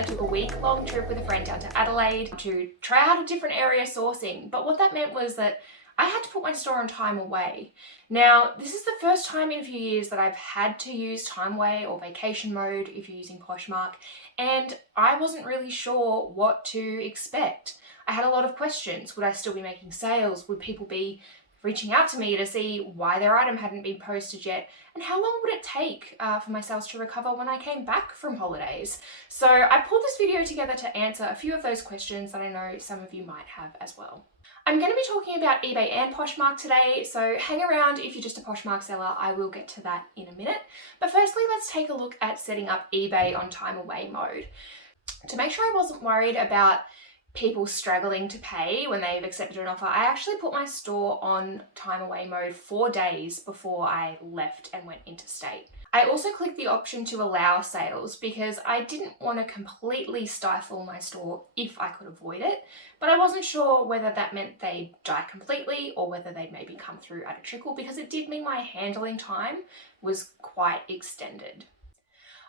I took a week-long trip with a friend down to Adelaide to try out a different area sourcing. But what that meant was that I had to put my store on time away. Now, this is the first time in a few years that I've had to use time away or vacation mode if you're using Poshmark, and I wasn't really sure what to expect. I had a lot of questions. Would I still be making sales? Would people be reaching out to me to see why their item hadn't been posted yet? And how long would it take for my sales to recover when I came back from holidays? So I pulled this video together to answer a few of those questions that I know some of you might have as well. I'm going to be talking about eBay and Poshmark today, so hang around if you're just a Poshmark seller. I will get to that in a minute. But firstly, let's take a look at setting up eBay on time away mode. To make sure I wasn't worried about people struggling to pay when they've accepted an offer, I actually put my store on time away mode 4 days before I left and went interstate. I also clicked the option to allow sales because I didn't want to completely stifle my store if I could avoid it, but I wasn't sure whether that meant they'd die completely or whether they'd maybe come through at a trickle, because it did mean my handling time was quite extended.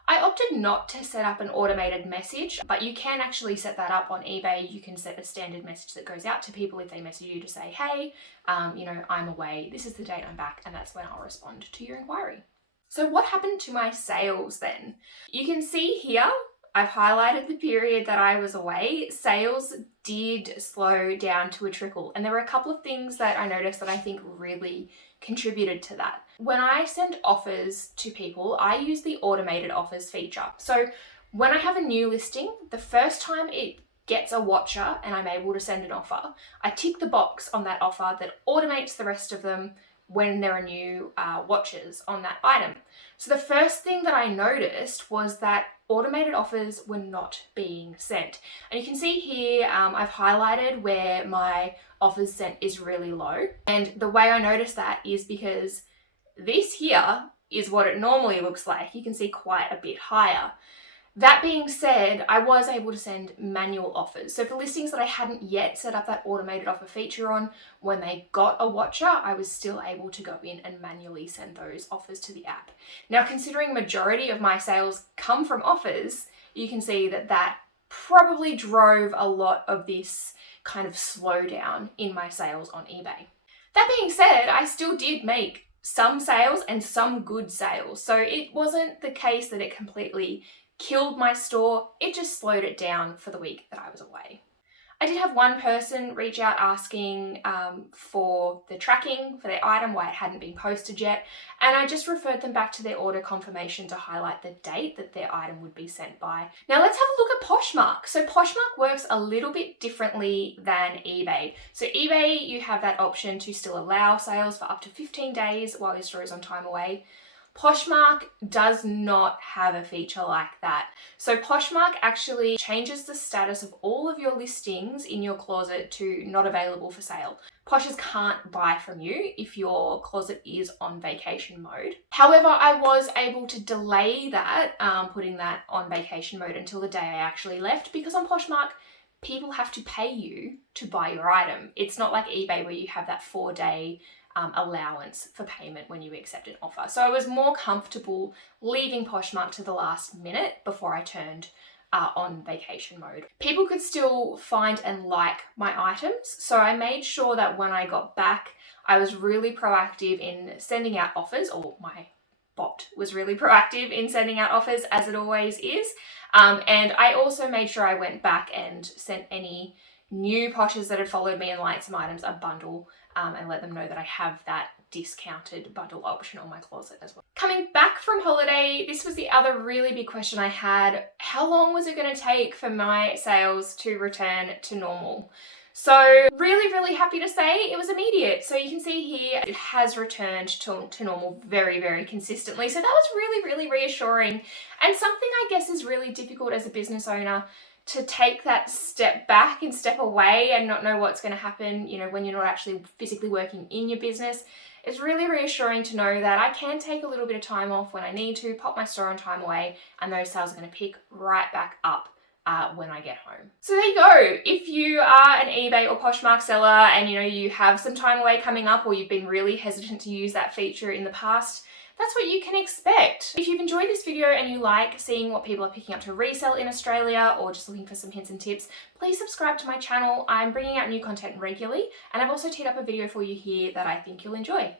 I opted not to set up an automated message, but you can actually set that up on eBay. You can set a standard message that goes out to people if they message you to say, hey, I'm away, this is the date I'm back, and that's when I'll respond to your inquiry. So what happened to my sales then? You can see here, I've highlighted the period that I was away. Sales did slow down to a trickle, and there were a couple of things that I noticed that I think really contributed to that. When I send offers to people, I use the automated offers feature. So when I have a new listing, the first time it gets a watcher and I'm able to send an offer, I tick the box on that offer that automates the rest of them when there are new watchers on that item. So the first thing that I noticed was that automated offers were not being sent. And you can see here, I've highlighted where my offers sent is really low. And the way I noticed that is because this here is what it normally looks like. You can see quite a bit higher. That being said, I was able to send manual offers. So for listings that I hadn't yet set up that automated offer feature on, when they got a watcher, I was still able to go in and manually send those offers to the app. Now, considering majority of my sales come from offers, you can see that that probably drove a lot of this kind of slowdown in my sales on eBay. That being said, I still did make some sales and some good sales. So it wasn't the case that it completely killed my store, it just slowed it down for the week that I was away. I did have one person reach out asking for the tracking for their item, why it hadn't been posted yet, and I just referred them back to their order confirmation to highlight the date that their item would be sent by. Now let's have a look at Poshmark. So Poshmark works a little bit differently than eBay. So eBay, you have that option to still allow sales for up to 15 days while your store is on time away. Poshmark does not have a feature like that. So Poshmark actually changes the status of all of your listings in your closet to not available for sale. Poshers can't buy from you if your closet is on vacation mode. However, I was able to delay that, putting that on vacation mode until the day I actually left, because on Poshmark, people have to pay you to buy your item. It's not like eBay where you have that 4-day allowance for payment when you accept an offer. So I was more comfortable leaving Poshmark to the last minute before I turned on vacation mode. People could still find and like my items, so I made sure that when I got back, I was really proactive in sending out offers, or my bot was really proactive in sending out offers, as it always is. And I also made sure I went back and sent any new Poshers that had followed me and liked some items a bundle, and let them know that I have that discounted bundle option on my closet as well. Coming back from holiday, this was the other really big question I had. How long was it going to take for my sales to return to normal? So really happy to say it was immediate. So you can see here, it has returned to normal very, very consistently. So that was really reassuring, and something I guess is really difficult as a business owner, to take that step back and step away and not know what's going to happen, when you're not actually physically working in your business. It's really reassuring to know that I can take a little bit of time off when I need to, pop my store on time away, and those sales are going to pick right back up when I get home. So there you go. If you are an eBay or Poshmark seller and you have some time away coming up, or you've been really hesitant to use that feature in the past, that's what you can expect. If you've enjoyed this video and you like seeing what people are picking up to resell in Australia or just looking for some hints and tips, please subscribe to my channel. I'm bringing out new content regularly, and I've also teed up a video for you here that I think you'll enjoy.